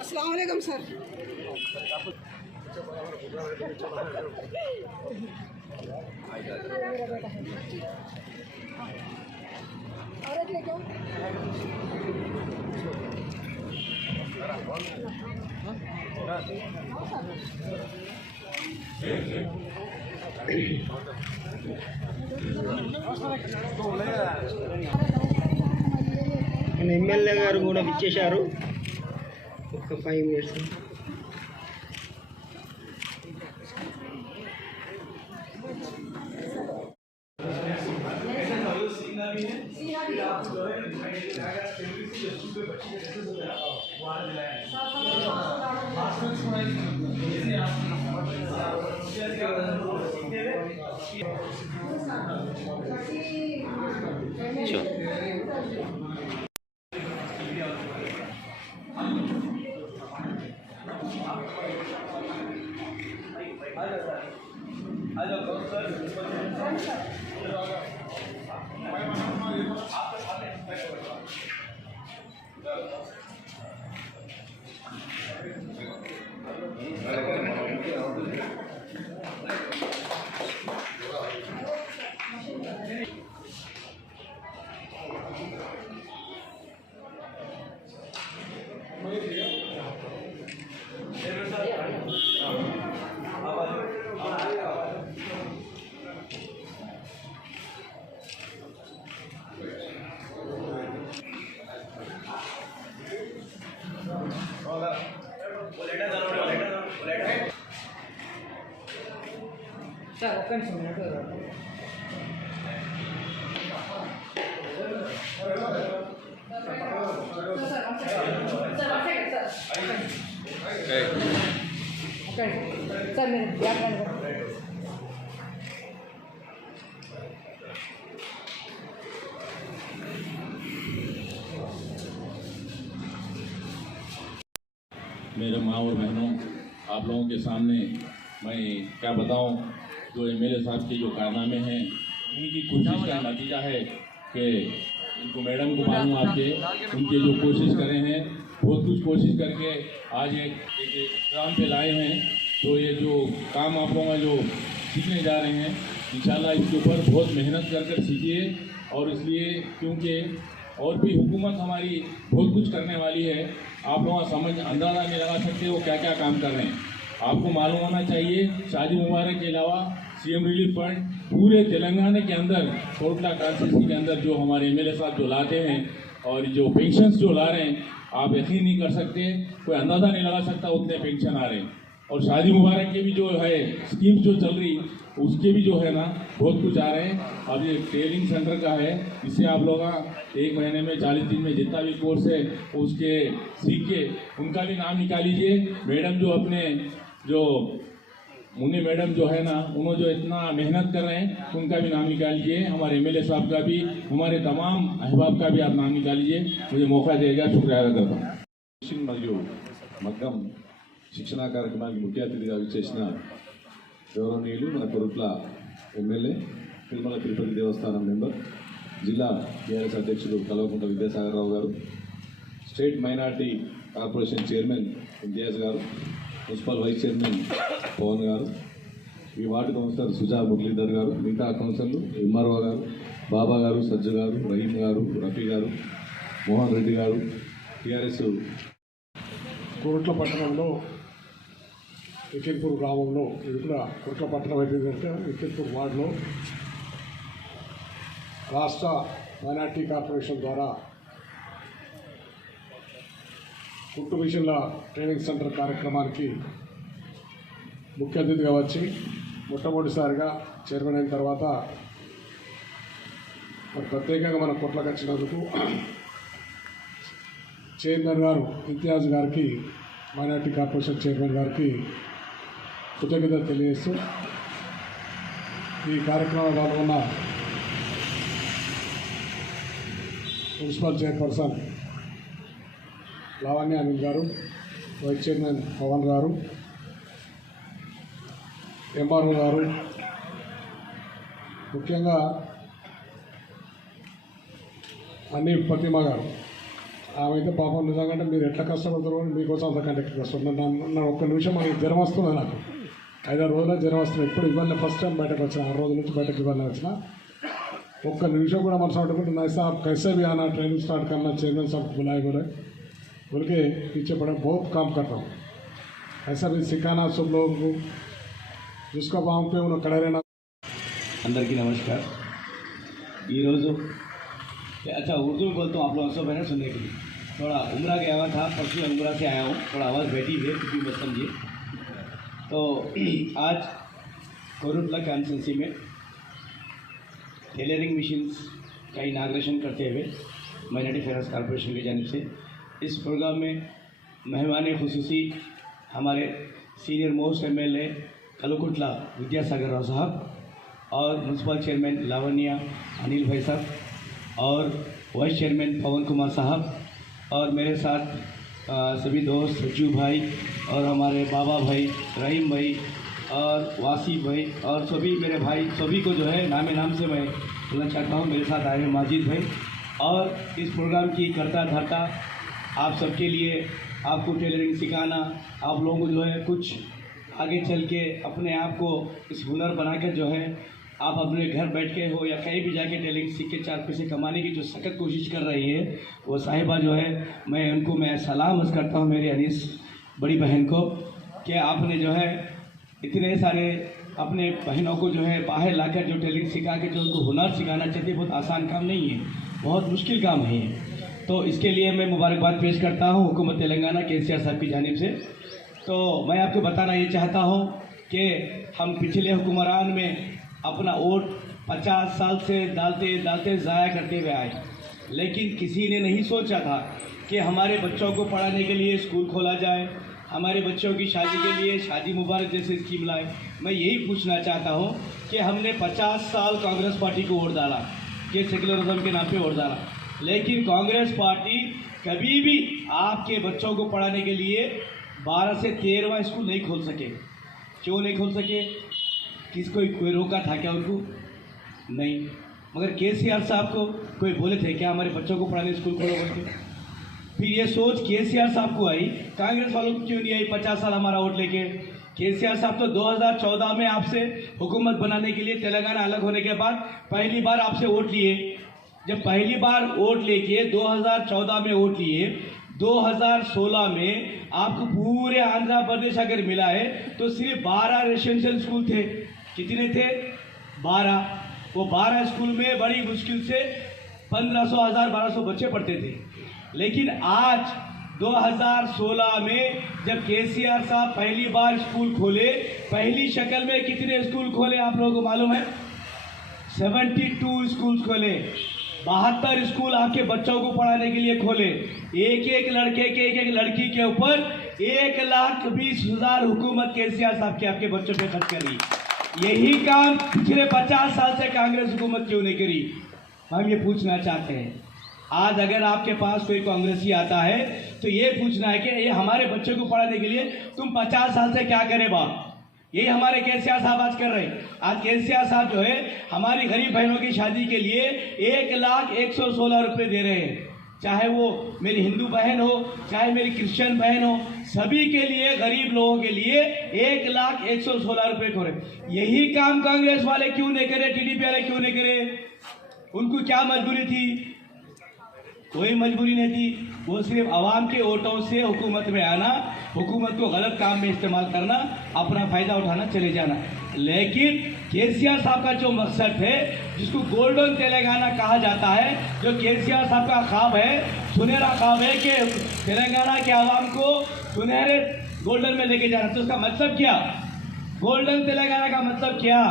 अस्सलाम वालेकुम sir. MLA గారు కూడా విచ్చేశారు. ఒక 5 minutes. मेरे माँ और बहनों, आप लोगों के सामने मैं क्या बताऊं, जो एमएलए साहब के जो कारनामे हैं उनकी कोशिश का नतीजा है कि इनको मैडम को मालूम आपके उनके जो कोशिश करे हैं, बहुत कुछ कोशिश करके आज एक काम पे लाए हैं। तो ये जो काम आप लोग जो सीखने जा रहे हैं, इंशाल्लाह इसके ऊपर बहुत मेहनत कर सीखिए। और इसलिए क्योंकि और भी हुकूमत हमारी बहुत कुछ करने वाली है, आप लोग समझ अंदाज़ा नहीं लगा सकते वो क्या क्या काम कर रहे हैं। आपको मालूम होना चाहिए, शादी मुबारक के अलावा सीएम रिलीफ फंड पूरे तेलंगाना के अंदर, कोटला कॉन्स्टिट्यूंसी के अंदर जो हमारे एमएलए साहब जो लाते हैं और जो पेंशन्स जो ला रहे हैं, आप यकीन नहीं कर सकते, कोई अंदाज़ा नहीं लगा सकता उतने पेंशन आ रहे हैं। और शादी मुबारक के भी जो है स्कीम जो चल रही उसके भी जो है ना बहुत कुछ आ रहे हैं। अब ये ट्रेनिंग सेंटर का है, इससे आप लोग 1 महीने में 40 दिन में जितना भी कोर्स है उसके सीख के उनका भी नाम निकालीजिए। मैडम जो अपने जो मुन्नी मैडम जो है ना, उन्होंने जो इतना मेहनत कर रहे हैं उनका भी नाम निकालिए। हमारे एमएलए साहब का भी, हमारे तमाम अहबाब का भी आप नाम निकालिए। मुझे मौका देगा, शुक्रिया अदा करता हूँ। మరియు మగ్గం శిక్షణా కార్యక్రమానికి ముఖ్య అతిథిగా విచ్చేసిన గౌరవనీయులు మన కొరుట్ల ఎమ్మెల్యే, తిరుమల తిరుపతి దేవస్థానం మెంబర్, జిల్లా టీఆర్ఎస్ అధ్యక్షుడు కల్వకుంట్ల విద్యాసాగరరావు గారు, state minority corporation chairman Imtiaz గారు, మున్సిపల్ వైస్ చైర్మన్ పవన్ గారు, ఈ వార్డు కౌన్సిలర్ సుజా మురళీధర్ గారు, మిగతా కౌన్సిలర్లు ఎంఆర్ఓ గారు, బాబా గారు, సజ్జు గారు, రహీం గారు, రఫీ గారు, మోహన్ రెడ్డి గారు, టీఆర్ఎస్ కోట్ల పట్టణంలో వికెల్పూర్ గ్రామంలో, ఇది కూడా కోట్ల పట్టణం అయిపోయిందంటే వికెల్పూర్ వార్డులో రాష్ట్ర మైనార్టీ కార్పొరేషన్ ద్వారా కుట్టు మిషన్ల ట్రైనింగ్ సెంటర్ కార్యక్రమానికి ముఖ్య అతిథిగా వచ్చి మొట్టమొదటిసారిగా చైర్మన్ అయిన తర్వాత మరి ప్రత్యేకంగా మన కొట్లకు వచ్చినందుకు చైర్మన్ గారు ఇంతియాజ్ గారికి, మైనార్టీ కార్పొరేషన్ చైర్మన్ గారికి కృతజ్ఞతలు తెలియజేస్తూ ఈ కార్యక్రమంలో పాల్గొన్న మున్సిపల్ చైర్పర్సన్ లావణ్య అనిల్ గారు, వైస్ చైర్మన్ పవన్ గారు, ఎంఆర్ఓ గారు, ముఖ్యంగా అన్ని ప్రతిమ గారు, ఆమె అయితే పాపం నిజంగా మీరు ఎట్లా కష్టపడతారో మీకోసం అంతకంటే ఎక్కువ కష్టం. నన్ను ఒక్క నిమిషం మనకి జ్వరం వస్తుంది, నాకు 5-6 రోజుల జ్వరం వస్తుంది. ఎప్పుడు ఇవ్వాలి, ఫస్ట్ టైం బయటకు వచ్చిన 6 రోజుల నుంచి బయటకు ఇవ్వాలని వచ్చిన ఒక్క నిమిషం కూడా మనసు పట్టుకుంటే नहीं साहब कैसे भी आना ट्रेनिंग स्टार्ट करना, चेयरमैन साहब बुलाए बोल के पीछे पड़े बहुत काम कर रहा हूँ. ऐसा भी सिखाना सब लोगों को, जिसका वहाँ पे उन्हें खड़े रहना. అందరికీ नमस्कार. ఈరోజు अच्छा उर्दू में बोलता हूँ, आप लोग सब है ना सुनने के लिए. थोड़ा उम्रा गया हुआ था, परसों उम्रा से आया हूँ, थोड़ा आवाज़ बैठी है क्योंकि मत समझिए. तो आज कोरुटला कॉन्स्टिट्यूंसी में टेलरिंग मशीन्स का इनाग्रेशन करते हुए माइनॉरिटी अफेयर्स कॉर्पोरेशन की जानिब से इस प्रोग्राम में मेहमान खुसूसी हमारे senior most MLA Kalvakuntla Vidyasagar Rao साहब और म्यूनसिपल चेयरमैन लावण्या अनिल भाई साहब और वाइस चेयरमैन पवन कुमार साहब और मेरे साथ सभी दोस्त सज्जू भाई और हमारे बाबा भाई, रहीम भाई और वासी भाई और सभी मेरे भाई, सभी को जो है नामे नाम से मैं बोलना चाहता हूँ. मेरे साथ आए हैं माजिद भाई. और इस प्रोग्राम की करता धरता आप सबके लिए, आपको टेलरिंग सिखाना, आप लोगों को जो है कुछ आगे चल के अपने आप को इस हुनर बना कर जो है आप अपने घर बैठ के हो या कहीं भी जाके टेलरिंग सीख के 4 पैसे कमाने की जो सख्त कोशिश कर रही है वो साहिबा जो है, मैं सलाम अर्ज़ करता हूँ मेरी अनीस बड़ी बहन को कि आपने जो है इतने सारे अपने बहनों को जो है बाहर लाकर जो टेलरिंग सिखा के जो उनको हुनर सिखाना चाहते, बहुत आसान काम नहीं है, बहुत मुश्किल काम है. तो इसके लिए मैं मुबारकबाद पेश करता हूँ हुकूमत तेलंगाना KCR साहब की जानिब से. तो मैं आपको बताना ये चाहता हूँ कि हम पिछले हुक्मरान में अपना वोट 50 साल से डालते डालते ज़ाया करते हुए आए, लेकिन किसी ने नहीं सोचा था कि हमारे बच्चों को पढ़ाने के लिए स्कूल खोला जाए, हमारे बच्चों की शादी के लिए शादी मुबारक जैसे स्कीम लाए. मैं यही पूछना चाहता हूँ कि हमने 50 साल कांग्रेस पार्टी को वोट डाला, कि सेकुलरिज्म के नाम पे वोट डाला, लेकिन कांग्रेस पार्टी कभी भी आपके बच्चों को पढ़ाने के लिए 12 से 13वां स्कूल नहीं खोल सके. क्यों नहीं खोल सके? किसको कोई रोका था क्या उनको? नहीं. मगर KCR साहब को कोई बोले थे क्या हमारे बच्चों को पढ़ाने स्कूल खोलो बोल के? फिर ये सोच KCR साहब को आई, कांग्रेस वालों को क्यों नहीं आई 50 साल हमारा वोट लेके? KCR साहब तो 2014 में आपसे हुकूमत बनाने के लिए तेलंगाना अलग होने के बाद पहली बार आपसे वोट लिए. जब पहली बार वोट लेके 2014 में वोट लिए, 2016 में आपको पूरे आंध्र प्रदेश अगर मिला है तो सिर्फ 12 रेसिडेंशियल स्कूल थे. कितने थे? 12. वो 12 स्कूल में बड़ी मुश्किल से 1500-1200 बच्चे पढ़ते थे. लेकिन आज 2016 में जब KCR साहब पहली बार स्कूल खोले, पहली शक्ल में कितने स्कूल खोले आप लोगों को मालूम है? 72 स्कूल खोले. 72 स्कूल आपके बच्चों को पढ़ाने के लिए खोले. एक लड़के के एक लड़की के ऊपर 1,20,000 हुकूमत KCR साहब के आपके बच्चों पे खर्च करी. यही काम पिछले 50 साल से कांग्रेस हुकूमत क्यों नहीं करी? हम ये पूछना चाहते हैं. आज अगर आपके पास कोई कांग्रेसी आता है तो ये पूछना है कि ये हमारे बच्चों को पढ़ाने के लिए तुम 50 साल से क्या करे बाप? यही हमारे KCR साहब आज कर रहे हैं. आज KCR साहब जो है हमारी गरीब बहनों की शादी के लिए 1,01,16 रुपये दे रहे हैं. चाहे वो मेरी हिंदू बहन हो, चाहे मेरी क्रिश्चियन बहन हो, सभी के लिए, गरीब लोगों के लिए 1,01,16 रुपये करे. यही काम कांग्रेस वाले क्यों नहीं करे? TDP वाले क्यों नहीं करे? उनको क्या मजबूरी थी? कोई मजबूरी नहीं थी. वो सिर्फ आवाम के वोटों से हुकूमत में आना, हुकूमत को गलत काम में इस्तेमाल करना, अपना फ़ायदा उठाना, चले जाना. लेकिन KCR साहब का जो मकसद है, जिसको गोल्डन तेलंगाना कहा जाता है, जो KCR साहब का ख्वाब है, सुनहरा ख्वाब है कि तेलंगाना के आवाम को सुनहरे गोल्डन में लेके जाना. तो उसका मतलब क्या? गोल्डन तेलंगाना का मतलब क्या?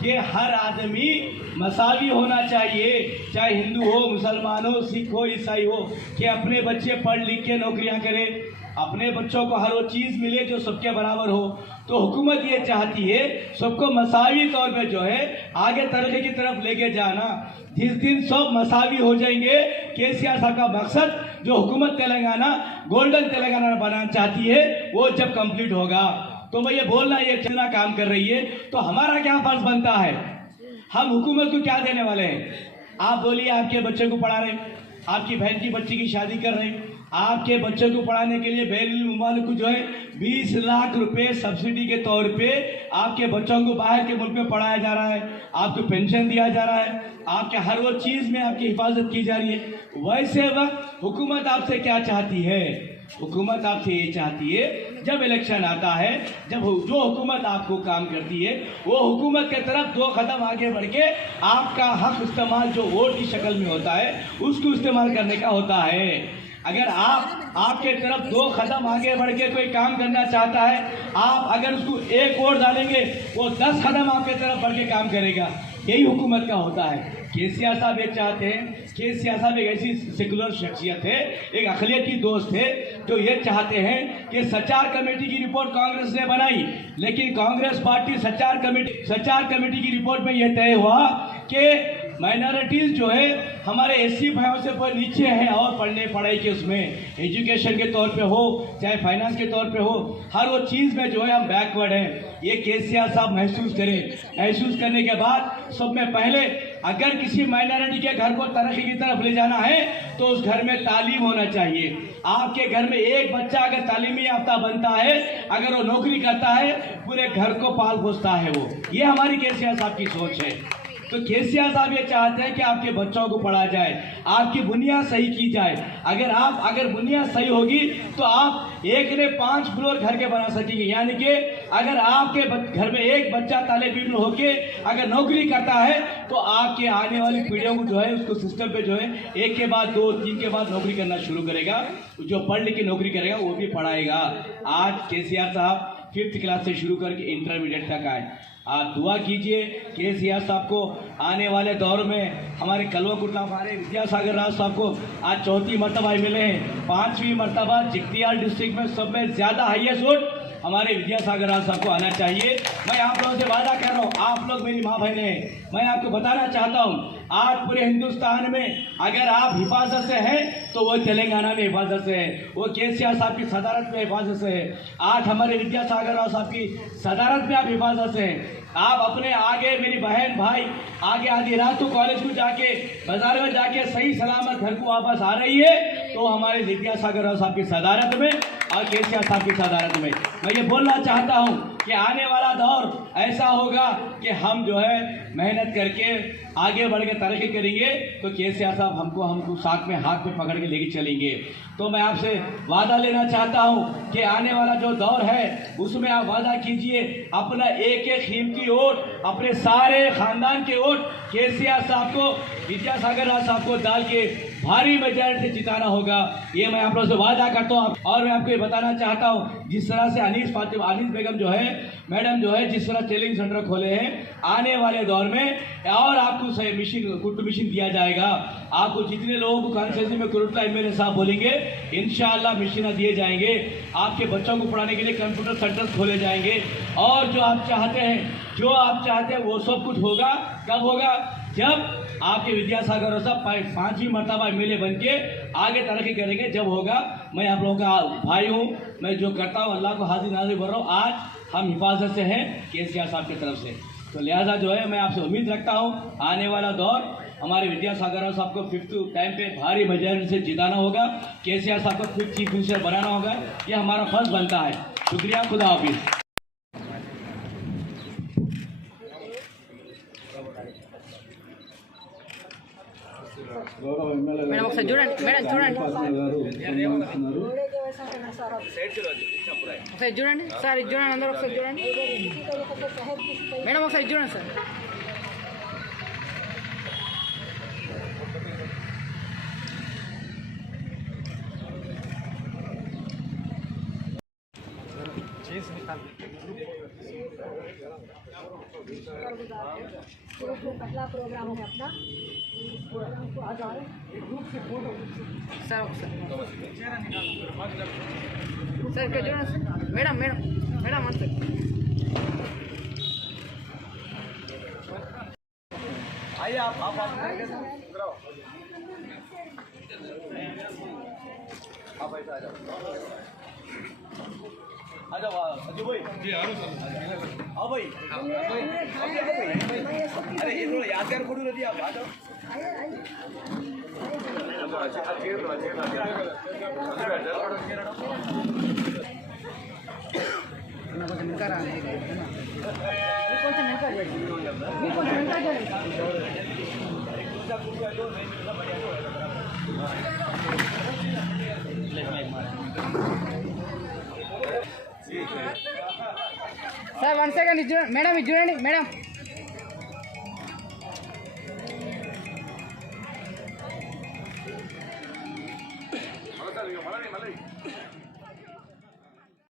कि हर आदमी मसावी होना चाहिए, चाहे हिंदू हो, मुसलमान हो, सिख हो, ईसाई हो, कि अपने बच्चे पढ़ लिख के नौकरियां करें, अपने बच्चों को हर वो चीज़ मिले जो सबके बराबर हो। तो हुकूमत ये चाहती है सबको मसावी तौर पे जो है आगे तरक्की की तरफ लेके जाना। जिस दिन सब मसावी हो जाएंगे, केसीआर साहब का मकसद जो हुकूमत तेलंगाना गोल्डन तेलंगाना बनाना चाहती है वो जब कंप्लीट होगा, तो मैं ये बोलना ये चलना काम कर रही है। तो हमारा क्या फर्ज बनता है, हम हुकूमत को क्या देने वाले हैं? आप बोलिए आपके बच्चे को पढ़ा रहे, आपकी बहन की बच्ची की शादी कर रहे, आपके बच्चे को पढ़ाने के लिए बैरुल मुमालिक को जो है 20 लाख रुपए सब्सिडी के तौर पे आपके बच्चों को बाहर के मुल्क में पढ़ाया जा रहा है, आपको पेंशन दिया जा रहा है, आपके हर वो चीज़ में आपकी हिफाजत की जा रही है। वैसे वक्त हुकूमत आपसे क्या चाहती है? हुकूमत आपसे ये चाहती है जब इलेक्शन आता है, जब जो हुकूमत आपको काम करती है वो हुकूमत के तरफ 2 कदम आगे बढ़ के आपका हक इस्तेमाल जो वोट की शक्ल में होता है उसको इस्तेमाल करने का होता है। अगर आपके तरफ 2 कदम आगे बढ़ के कोई काम करना चाहता है, आप अगर उसको 1 वोट डालेंगे वो 10 कदम आपके तरफ बढ़ के काम करेगा। यही हुकूमत का होता है। केसीआर साहब ये चाहते हैं, केसीआर साहब एक ऐसी सेकुलर शख्सियत है, एक अखिलियती दोस्त है जो ये चाहते हैं कि सचार कमेटी की रिपोर्ट कांग्रेस ने बनाई, लेकिन कांग्रेस पार्टी सचार कमेटी की रिपोर्ट में यह तय हुआ कि माइनॉरिटीज़ जो है हमारे एससी भाइयों से पर नीचे हैं और पढ़ने पढ़ाई के उसमें एजुकेशन के तौर पे हो चाहे फाइनेंस के तौर पे हो, हर वो चीज़ में जो है हम बैकवर्ड हैं। ये केसीआर साहब महसूस करें। महसूस करने के बाद सब में पहले अगर किसी माइनॉरिटी के घर को तरक्की की तरफ ले जाना है तो उस घर में तालीम होना चाहिए। आपके घर में एक बच्चा अगर तालीमी याफ्ता बनता है, अगर वो नौकरी करता है, पूरे घर को पाल पोसता है वो। ये हमारी केसीआर साहब की सोच है। तो केसीआर साहब ये चाहते हैं कि आपके बच्चों को पढ़ा जाए, आपकी बुनियाद सही की जाए। अगर बुनियाद सही होगी तो आप एक ने 5 फ्लोर घर के बना सकेंगे। यानी कि अगर आपके घर में एक बच्चा तालिब इल्म होके अगर नौकरी करता है तो आपके आने वाली पीढ़ियों को जो है उसको सिस्टम पे जो है 1 के बाद 2, 3 के बाद नौकरी करना शुरू करेगा। जो पढ़ लिख के नौकरी करेगा वो भी पढ़ाएगा। आज केसीआर साहब 5th क्लास से शुरू करके इंटरमीडिएट तक आए। आप दुआ कीजिए केसीआर साहब को आने वाले दौर में हमारे कलवा हमारे विद्यासागर राव साहब को आज 4थी मरतबा मिले हैं, 5वीं मरतबा चिख्तियाल डिस्ट्रिक्ट में सब में ज़्यादा हाईएस्ट वोट हमारे विद्यासागर राव साहब को आना चाहिए। मैं आप लोगों से वादा कर रहा हूँ, आप लोग मेरी माँ बहनें हैं, मैं आपको बताना चाहता हूँ आज पूरे हिंदुस्तान में अगर आप हिफाजत से हैं तो वो तेलंगाना में हिफाजत से है, वो केसीआर साहब की सदारत में हिफाजत से है। आज हमारे विद्यासागर राव साहब की सदारत में आप हिफाजत से हैं। आप अपने आगे मेरी बहन भाई आगे आधी रात को कॉलेज को जाके बाजार में जाके सही सलामत घर को वापस आ रही है तो हमारे विद्यासागर राव साहब की सदारत में और केसीआर साहब की सदारत में। मैं ये बोलना चाहता हूँ कि आने वाला दौर ऐसा होगा कि हम जो है मेहनत करके आगे बढ़ के तरक्की करेंगे तो केसीआर साहब हमको साथ में हाथ में पकड़ के लेके चलेंगे। तो मैं आपसे वादा लेना चाहता हूँ कि आने वाला जो दौर है उसमें आप वादा कीजिए अपना एक कीमती वोट अपने सारे खानदान के वोट केसीआर साहब को विद्यासागर राव साहब को डाल के भारी मेजॉरिटी से जिताना होगा। ये मैं आप लोगों से वादा करता हूँ। और मैं आपको ये बताना चाहता हूँ जिस तरह से अनीस बेगम जो है मैडम जो है जिस तरह ट्रेनिंग सेंटर खोले हैं आने वाले दौर में और आपको कुट्टू मिशन दिया जाएगा। आपको जितने लोगों को कॉन्स्टिट्यूंसी में कुरुटला एमएलए साहब बोलेंगे इंशाअल्लाह मिशन दिए जाएंगे। आपके बच्चों को पढ़ाने के लिए कंप्यूटर सेंटर्स खोले जाएंगे और जो आप चाहते हैं वो सब कुछ होगा। कब होगा? जब आपके विद्यासागर साहब 5वीं मरतबा एमएलए बन के आगे तरक्की करेंगे, जब होगा। मैं आप लोगों का भाई हूँ, मैं जो करता हूँ अल्लाह को हाजिर नाजिर बोल रहा हूँ। आज हम हिफाजत से हैं केसीआर साहब की तरफ से, तो लिहाजा जो है मैं आपसे उम्मीद रखता हूँ आने वाला दौर हमारे विद्यासागर साहब को 5th टाइम पे भारी मेजॉरिटी से जिताना होगा, केसीआर साहब को 5th चीफ मिनिस्टर बनाना होगा। ये हमारा फर्ज बनता है। शुक्रिया, खुदा हाफिज़। మేడం ఒకసారి చూడండి, మేడం చూడండి, ఒకసారి చూడండి సార్, ఇది చూడండి, అందరూ ఒకసారి చూడండి మేడం, ఒకసారి చూడండి సార్. చేసి पहला प्रोग्राम है अपना प्रोग्राम को आ जाओ सर सर ఇక్కడ చూడండి మేడం మేడం మేడం అంతే आइए आप ऐसा आ जाओ अजय भाई जी आओ भाई अरे ये थोड़ा यादगार फोटो रहती है आप आ जाओ కొంచెం ఇంకా రాని కొంచెం ఇంకా కొంచెం ఇంకా సార్ 1 సెకండ్ ఇది చూడండి మేడం ఇది చూడండి మేడం